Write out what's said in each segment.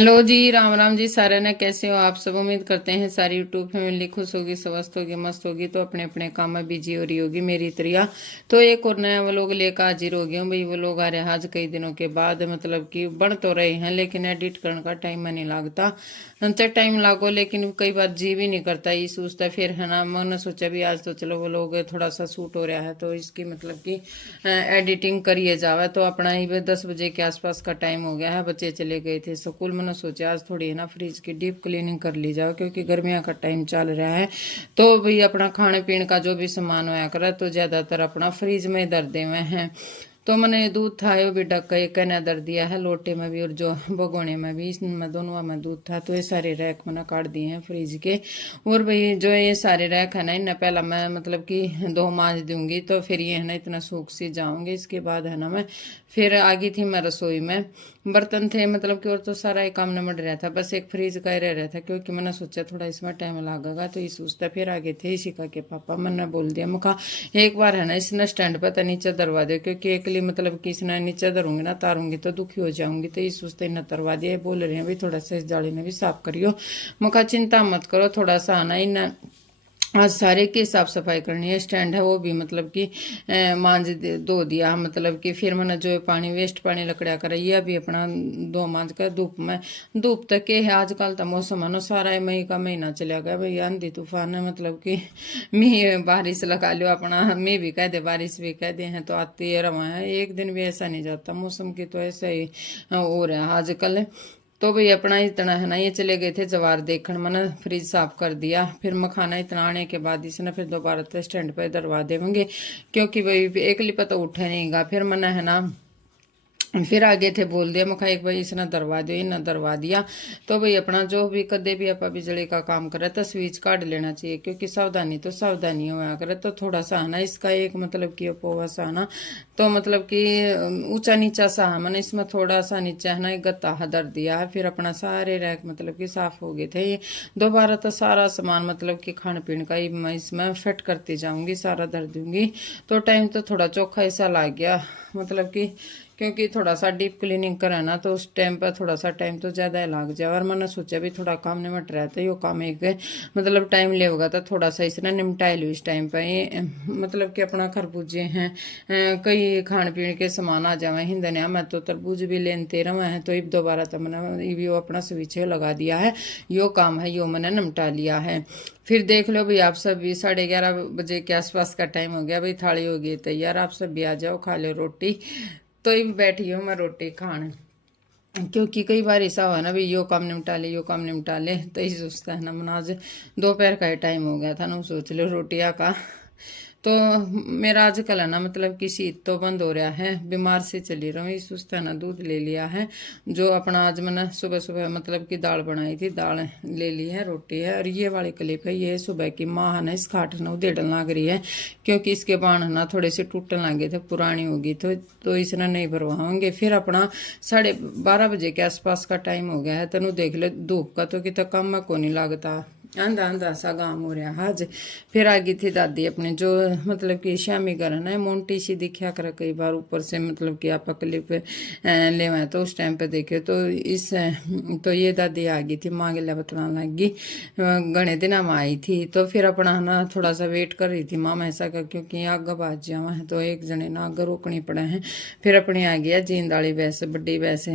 Hello जी, राम राम जी। सारे ने कैसे हो आप सब? उम्मीद करते हैं सारी यूट्यूब फैमिली खुश होगी, स्वस्थ होगी, मस्त होगी, तो अपने अपने काम में बिजी हो रही होगी मेरी तरिया। तो एक और नया व्लॉग लेकर हाजिर हो गया हूँ भाई। व्लॉग आ रहे हैं आज कई दिनों के बाद, मतलब कि बन तो रहे हैं लेकिन एडिट करने का टाइम में नहीं लगता। चाहे टाइम लागो लेकिन कई बार जी भी नहीं करता, ये सोचता है फिर, है ना। मैंने सोचा भी आज तो चलो व्लॉग थोड़ा सा शूट हो रहा है तो इसकी मतलब कि एडिटिंग करिए जावा। तो अपना ही 10 बजे के आसपास का टाइम हो गया है, बच्चे चले गए थे स्कूल। मैंने सोचा आज थोड़ी है ना फ्रिज की डीप क्लीनिंग कर ली जाओ, क्योंकि गर्मियों का टाइम चल रहा है। तो भाई अपना खाने पीने का जो भी सामान होया करे तो ज़्यादातर अपना फ्रिज में धर दे हुए हैं। तो मैंने दूध था वो भी ढक के कहना दर दिया है, लोटे में भी और जो भगोने में भी, इसमें दोनों में दूध था। तो ये सारे रैक मैंने काट दिए हैं फ्रिज के। और भाई जो ये सारे रैक है ना, इन्हें पहला मैं मतलब कि दो मांज दूंगी तो फिर ये है ना इतना सूख सी जाऊंगी। इसके बाद है ना मैं फिर आ गई थी मैं रसोई में। बर्तन थे मतलब कि, और तो सारा ही काम निमट रहा था, बस एक फ्रिज का ही रह रहा था, क्योंकि मैंने सोचा थोड़ा इसमें टाइम लगेगा। तो ये सोचता फिर आगे थे इसी का के पापा, मैंने बोल दिया मुखा एक बार है ना इसने स्टैंड पर तो नीचे दरवा दे, क्योंकि एक लिए मतलब कि इसने नीचे धरूंगी ना तारूंगी तो दुखी हो जाऊंगी। तो ये सोचते इन्हें तरवा दिया। बोल रहे हैं भाई थोड़ा सा इस जाली ने भी साफ करियो। मुखा चिंता मत करो, थोड़ा सा आना इन्हें आज सारे की साफ सफाई करनी है। स्टैंड है वो भी मतलब कि धो दिया, मतलब कि फिर मैंने जो पानी वेस्ट पानी लकड़ा कर यह भी अपना दो मांझ कर धूप में। धूप तक के है आजकल तो मौसम है ना, सारा मई का महीना चला गया भाई, आंधी तूफान है, मतलब कि मी बारिश लगा लो अपना, मी भी कह दे बारिश भी कह दे हैं तो आती है रवा है। एक दिन भी ऐसा नहीं जाता मौसम की, तो ऐसा ही हो रहा है आजकल। तो भाई अपना इतना है ना, ये चले गए थे जवार देखने, मैंने फ्रिज साफ कर दिया। फिर मखाना इतना आने के बाद इसने फिर दोबारा तो स्टैंड पर दरवा देंगे, क्योंकि भाई एक लिपा तो उठे नहीं गा। फिर मैंने है ना फिर आगे थे बोल दिया मखा एक भाई इसने दरवा दिया, इन्हें दरवा दिया। तो भाई अपना जो भी कदे भी आप बिजली का काम करे तो स्विच काट लेना चाहिए, क्योंकि सावधानी तो सावधानी होया करे। तो थोड़ा सा है ना इसका एक मतलब कि अपोवा सा है ना, तो मतलब कि ऊंचा नीचा सा है, मैंने इसमें थोड़ा सा नीचा है ना एक गत्ता दर दिया है। फिर अपना सारे रैक मतलब कि साफ हो गए थे ये। दोबारा तो सारा सामान मतलब कि खाने पीने का ही मैं इसमें फिट करती जाऊंगी, सारा धर दूंगी। तो टाइम तो थोड़ा चौखा ऐसा लग गया, मतलब कि क्योंकि थोड़ा सा डीप क्लीनिंग करा ना तो उस टाइम पर थोड़ा सा टाइम तो ज़्यादा लग जाए। और मैंने सोचा भी थोड़ा काम निमट रहा था, यो काम एक मतलब टाइम ले होगा तो थोड़ा सा इसने निपटाई लो इस टाइम पर। ये मतलब कि अपना खरबूजे हैं, कई खाने पीने के सामान आ जावे हिंदने मैं तो तरबूज भी लेते रहे हैं। तो अब दोबारा तो मैंने यो अपना स्विच लगा दिया है, यो काम है यो मैंने निपटा लिया है। फिर देख लो भाई आप सब भी 11:30 बजे के आसपास का टाइम हो गया भाई, थाली हो गई तैयार, आप सब भी आ जाओ खा लो रोटी। तो ही बैठी हूँ मैं रोटी खाने, क्योंकि कई बार ऐसा हुआ ना भाई यो काम निपटा ले यो काम निपटा ले, तो ही सोचता है ना मना आज दोपहर का ही टाइम हो गया था ना, सोच लो रोटियाँ का। तो मेरा आजकल है ना मतलब कि शीत तो बंद हो रहा है, बीमार से चली रहा हूँ। इस सुस्त है ना दूध ले लिया है, जो अपना आज मैंने सुबह सुबह मतलब कि दाल बनाई थी, दाल ले ली है, रोटी है। और ये वाली क्लिप है, ये सुबह की माँ है ना इस खाट ना उधेड़न लग रही है, क्योंकि इसके बाण है ना थोड़े से टूटने लगे थे, पुरानी होगी तो इसने नहीं भरवाएंगे। फिर अपना 12:30 बजे के आसपास का टाइम हो गया है, तेनू देख ले धूप का तो कितना कम में को नहीं लगता, आंधा आंधा सा गांव हो रहा आज। फिर आ गई थी दादी अपने, जो मतलब कि श्यामी घर है ना मोंटी सी दिखा कर कई बार ऊपर से, मतलब कि आप क्लिप ले तो उस टाइम पे देखे तो इस तो ये दादी आ गई थी, माँ गिला बतलाने लग गई, घने दिन में आई थी। तो फिर अपना ना थोड़ा सा वेट कर रही थी माँ ऐसा कर, क्योंकि आग बाज जावा है तो एक जने ना आग रोकनी पड़े हैं। फिर अपनी आ गया जींद वाली भैंस, बड्डी भैंस।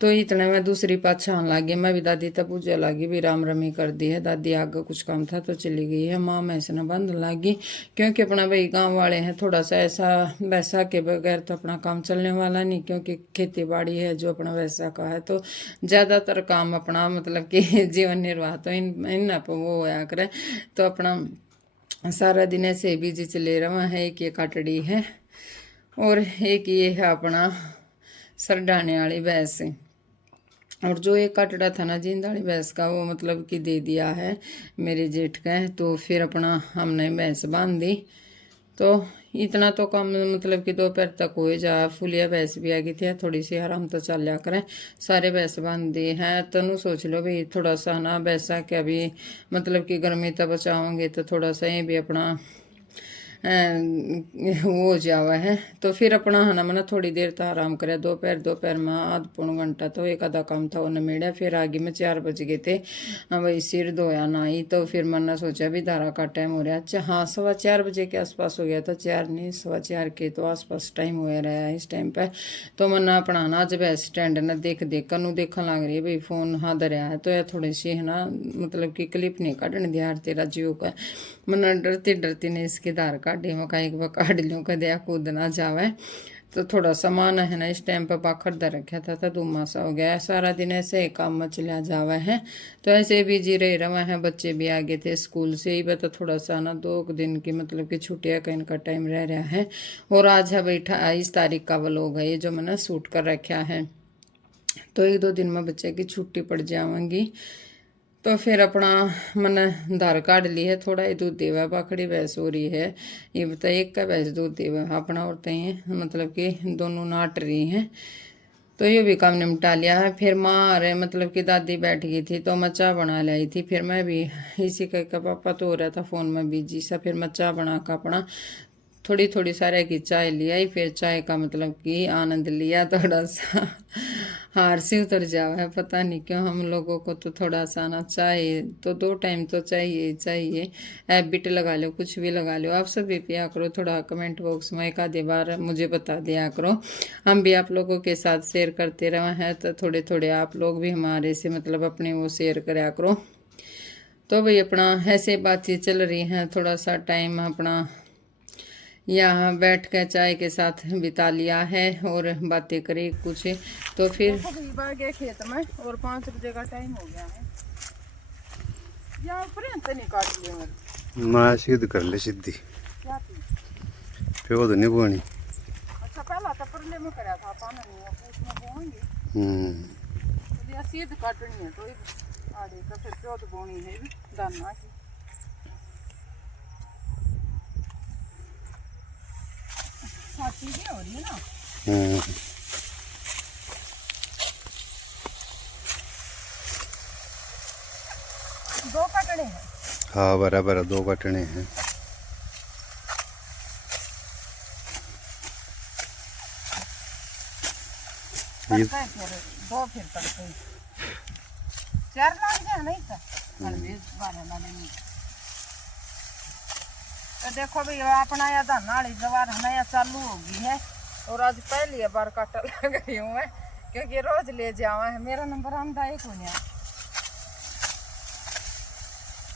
तो इतने में दूसरी पाछान लागी, मैं भी दादी तब पूजा लागी भी, राम रमी कर दी है दादी, आगे कुछ काम था तो चली गई है। माँ मैं से बंद लागी, क्योंकि अपना भाई गांव वाले हैं थोड़ा सा ऐसा, वैसा के बगैर तो अपना काम चलने वाला नहीं, क्योंकि खेती बाड़ी है जो अपना वैसा का है। तो ज़्यादातर काम अपना मतलब कि जीवन निर्वाह तो इन वो होया करे। तो अपना सारा दिन ऐसे बिजी चले रहा है। एक ये काटड़ी है और एक ये है अपना सरडाने वाली भैंस। और जो एक कटड़ा था ना जिंदाड़ी भैंस का, वो मतलब कि दे दिया है मेरे जेठ का है। तो फिर अपना हमने भैंस बांध दी। तो इतना तो कम मतलब कि दोपहर तक हो जा, फुलिया भैंस भी आ गई थी, थोड़ी सी आराम तो चल लिया करें। सारे भैंस बांध दिए हैं। तनु सोच लो भाई थोड़ा सा ना भैंसा के अभी मतलब कि गर्मी तक बचाओगे तो थोड़ा सा ये भी अपना वो हो जावा है। तो फिर अपना है ना मैंने थोड़ी देर तो आराम करे, दोपहर में आध पौन घंटा तो एक आधा काम था वो नमेड़ा। फिर आगे में 4 बज गए थे, वही सिर धोया नहाई। तो फिर मैंने सोचा भी धारा का टाइम हो रहा है, हाँ 4:15 बजे के आसपास हो गया था, 4 नहीं 4:15 के तो आसपास टाइम हो रहा है इस टाइम पे। तो मैंने अपना ना जब स्टैंड ना देख देखने लग रही है भाई फोन हाँ धरिया है, तो यह थोड़ी सी है ना मतलब कि क्लिप नहीं काटने दिया तेरा जियो का। मैंने डरती डरती ने इसके धार काटी, मैं कहीं एक काट लूँ कदया कूद ना जावे। तो थोड़ा सामान है ना इस टाइम पर बाखर दर रखा था धुमा सा हो गया, सारा दिन ऐसे ही काम में चला जावा है। तो ऐसे बिजी रह रहा है, बच्चे भी आ गए थे स्कूल से ही, बता थोड़ा सा ना 2 दिन की मतलब कि छुट्टियाँ का इनका टाइम रह रहा है। और आज है भाई 28 तारीख का वो लोग है ये जो मैंने शूट कर रखा है। तो 1-2 दिन में बच्चे की छुट्टी पड़ जाएंगी। तो फिर अपना मैंने धार काट ली है, थोड़ा ही दूध देवा, बाखड़ी भैंस हो रही है ये बता, एक का भैंस दूध देवा अपना औरतें हैं मतलब कि दोनों नाट रही हैं। तो ये भी काम निपटा लिया है। फिर माँ अरे मतलब कि दादी बैठ गई थी तो मैं चाय बना लाई थी। फिर मैं भी इसी का पापा तो हो रहा था फ़ोन में बिजी सा, फिर मैं चाय बना का अपना थोड़ी थोड़ी सारे की चाय लिया ही। फिर चाय का मतलब कि आनंद लिया, थोड़ा सा हार से उतर जाओ है, पता नहीं क्यों हम लोगों को तो थोड़ा सा ना चाय तो 2 टाइम तो चाहिए चाहिए। हैबिट लगा लो, कुछ भी लगा लो, आप सब भी पिया करो। थोड़ा कमेंट बॉक्स में एक आधे बार मुझे बता दिया करो, हम भी आप लोगों के साथ शेयर करते रहे हैं। तो थोड़े थोड़े आप लोग भी हमारे से मतलब अपने वो शेयर करा करो। तो भाई अपना ऐसे बातचीत चल रही है, थोड़ा सा टाइम अपना यहाँ बैठ कर चाय के साथ बिता लिया है और बातें करी कुछ। तो फिर गए खेत में और 5 बजे का टाइम हो गया है, यहाँ पर नहीं काट लिया मैं सीध कर ले सीधी प्यो तो नहीं बोनी। अच्छा पहला तो परले में करा था पाना नहीं है उसमें बोएंगे तो ये सीध काटनी है तो आगे का फिर प्यो तो बोनी है भी दाना की। साथी भी हो रही है ना। दो कटने हैं, हाँ बराबर 2 कटने हैं। फिर 2 फिर तड़के 4 लाख जाए नहीं था नहीं। तो देखो भाई अपना या धाना वाली जवार नया चालू होगी है और आज पहली बार काटा लग रही हूँ मैं, क्योंकि रोज ले जावा है, मेरा नंबर आमदायक हो गया।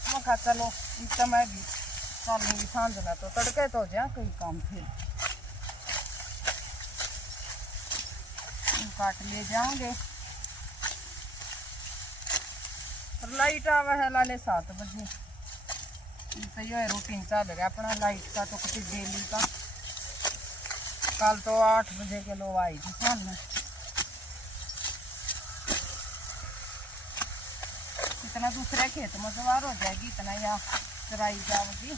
मैं कहा चलो इस समय भी चालू सांझ में तो तड़के तो जा कई काम फिर काट ले जाओगे। और लाइट आवा है लाले 7 बजे, तो ये रूटीन चल रहा अपना लाइट का तो कुछ डेली का। कल तो 8 बजे के लोग आई थी सामने, इतना दूसरे खेत में सवार हो जाएगी, इतना यहाँ चराई जाओगी।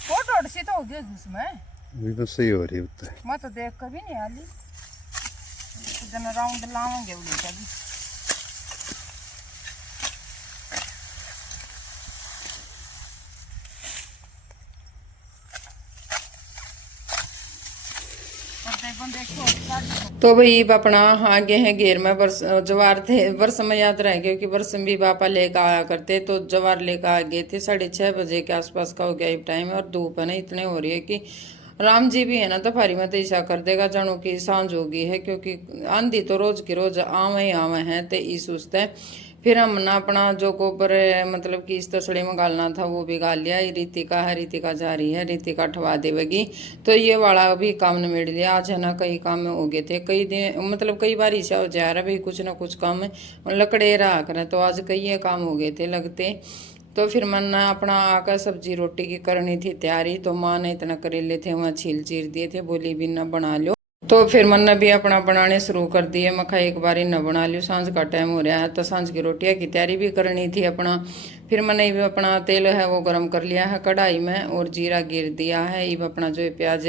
फोटो सी तो होगी उसमें अभी तो सही हो रही है। मैं तो देख कभी नहीं आली, जन राउंड लाओगे उन्हें कभी। तो भाई अपना आगे है घेर में वर्ष जवार थे, वर्ष में याद रह गया कि वर्ष में भी पापा लेकर आया करते तो जवार लेकर आ गए थे। 6:30 बजे के आसपास का हो गया टाइम और धूप है ना इतने हो रही है कि राम जी भी है ना दोपहरी में तो ऐसा कर देगा जानो कि सांझ होगी है, क्योंकि आंधी तो रोज की रोज आवे ही आवे हैं। तो इस उसते फिर हम ना अपना जो गोबर मतलब कि इस तसड़े में गालना था वो भी गाल लिया। रीतिका है, रीतिका जा रही है, रीतिका ठवा देवेगी। तो ये वाला भी काम निमेड़ लिया आज है ना, कई काम हो गए थे कई दिन मतलब कई बार ऐसा हो जा रहा भाई कुछ ना कुछ काम लकड़े रहा करें, तो आज कई ये काम हो गए थे लगते। तो फिर मन अपना आकर सब्जी रोटी की करनी थी तैयारी, तो माँ ने इतना करेले थे वहाँ छील चीर दिए थे, बोली भी ना बना लो। तो फिर मन ने भी अपना बनाने शुरू कर दिए। मैं खा एक बार न बना लियो, सांझ का टाइम हो रहा है तो सांझ की रोटियां की तैयारी भी करनी थी अपना। फिर मैंने भी अपना तेल है वो गर्म कर लिया है कढ़ाई में और जीरा गिर दिया है। ये अपना जो प्याज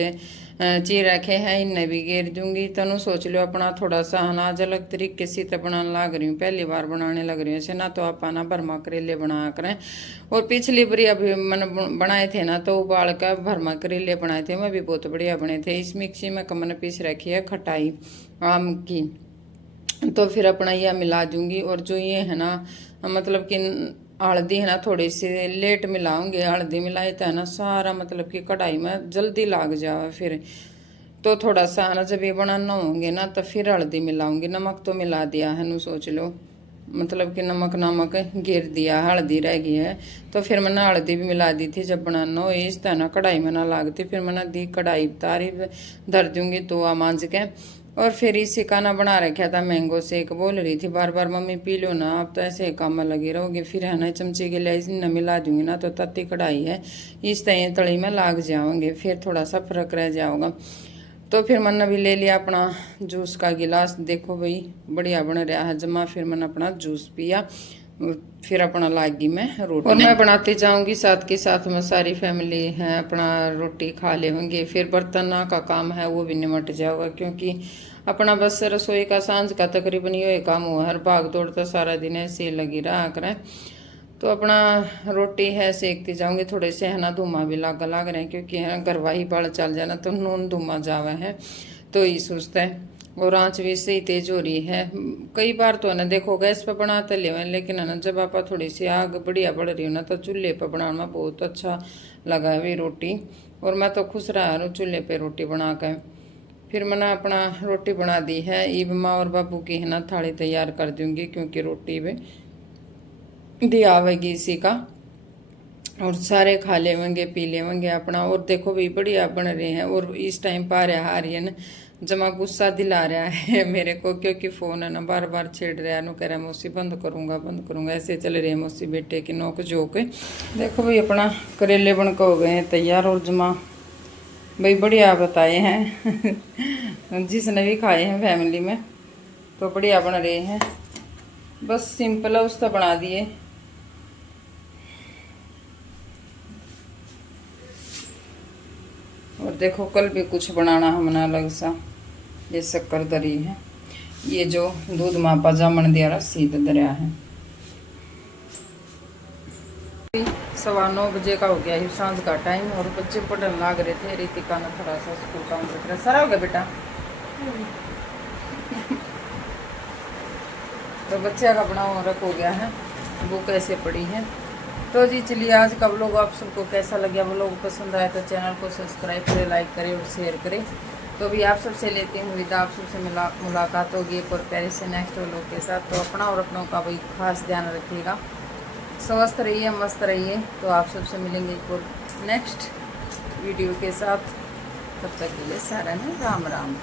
चीर रखे हैं इन्हें भी घेर दूंगी। तनु सोच लो अपना थोड़ा सा अनाज अलग तरीके से तो बनाने लग रही हूँ, पहली बार बनाने लग रही हूँ ऐसे ना। तो आप ना भरमा करेले बनाया करें। और पिछली बारी अभी मैंने बनाए थे ना तो उबाल कर भरमा करेले बनाए थे, मैं भी बहुत बढ़िया बने थे। इस मिक्सी में कमन पीस रखी है खटाई आम की, तो फिर अपना यह मिला दूंगी। और जो ये है ना मतलब कि हल्दी है ना थोड़ी सी लेट मिलाऊंगी, हल्दी मिलाई तो है ना सारा मतलब कि कढ़ाई में जल्दी लाग जाए फिर। तो थोड़ा सा ना जब ये बनाना होंगे ना तो फिर हल्दी मिलाऊंगी। नमक तो मिला दिया है नू सोच लो, मतलब कि नमक गिर दिया, हल्दी रह गई है। तो फिर मैंने हल्दी भी मिला दी थी जब बनाना हो इस तरह ना कढ़ाई में ना लागती। फिर मैंने दी कढ़ाई तारी धर दूंगी तो मांझ के। और फिर इसी का ना बना रखा था मैंगो शेक। बोल रही थी बार बार मम्मी पी लो ना, आप तो ऐसे काम में लगी रहोगे। फिर है ना चमचे के लिए न मिला दूंगी ना तो तत्ती कढ़ाई है इस तरह तली में लाग जाओगे, फिर थोड़ा सा फर्क रह जाओगा। तो फिर मैंने भी ले लिया अपना जूस का गिलास, देखो भाई बढ़िया बन रहा है जमा। फिर मैंने अपना जूस पिया, फिर अपना लागी मैं रोटी और मैं बनाती जाऊंगी साथ के साथ में सारी फैमिली है अपना रोटी खा लेंगे। फिर बर्तन का काम है वो भी निमट जाएगा, क्योंकि अपना बस रसोई का सांझ का तकरीबन ये काम हुआ है। भाग दौड़ तो सारा दिन ऐसे लगी रहा करें। तो अपना रोटी है सेकती जाऊंगी, थोड़े से है ना धुआं भी लाग रहे हैं, क्योंकि है ना गरवाही बाल चल जाना तो नून धुआं जावा है तो ये सोचता है। और आँच भी सही तेज हो रही है। कई बार तो है ना देखो गैस पर बनाते ले, लेकिन है ना जब आप थोड़ी सी आग बढ़िया बढ़ रही हो ना तो चूल्हे पर बनाना बहुत अच्छा लगा है रोटी। और मैं तो खुश रहा हूँ चूल्हे पे रोटी बना कर। फिर मैंने अपना रोटी बना दी है। ईब माँ और बाबू की है ना थाली तैयार कर दूंगी, क्योंकि रोटी में दिया आवेगी इसी का। और सारे खा लेवेंगे पी लेवेंगे अपना। और देखो भी बढ़िया बन रहे हैं। और इस टाइम पा रहा आर्यन जमा गुस्सा दिला रहा है मेरे को, क्योंकि फ़ोन है ना बार बार छेड़ रहा है। नु कह रहा है मौसी बंद करूँगा ऐसे चल रहे हैं मौसी बेटे की नोक झोंक। देखो भाई अपना करेले बनकर हो गए हैं तैयार। और जमा भाई बढ़िया बताए हैं जिसने भी खाए हैं फैमिली में तो बढ़िया बन रहे हैं। बस सिंपल है उसका बना दिए। और देखो कल भी कुछ बनाना हमने अलग सा, ये शक्कर दरी है, ये जो दूध मापा जामन दिया रसीद दरिया है। 9:15 बजे का हो गया ये सांझ का टाइम। और बच्चे पढ़ने लाग रहे थे, रितिका ने थोड़ा सा स्कूल काम रख रहा। सारा हो गया बेटा तो बच्चे का अपना होमवर्क हो गया है, बुक ऐसे पड़ी है। तो जी चलिए आज का व्लॉग आप सबको कैसा लगा, व्लॉग पसंद आया तो चैनल को सब्सक्राइब करें, लाइक करें और शेयर करें। तो भी आप सबसे लेती हूँ विदा, आप सबसे मुलाकात होगी एक और प्यारे से नेक्स्ट व्लॉग के साथ। तो अपना और अपनों का भाई खास ध्यान रखिएगा, स्वस्थ रहिए मस्त रहिए। तो आप सबसे मिलेंगे एक और नेक्स्ट वीडियो के साथ, तब तक के लिए सारा ने राम राम।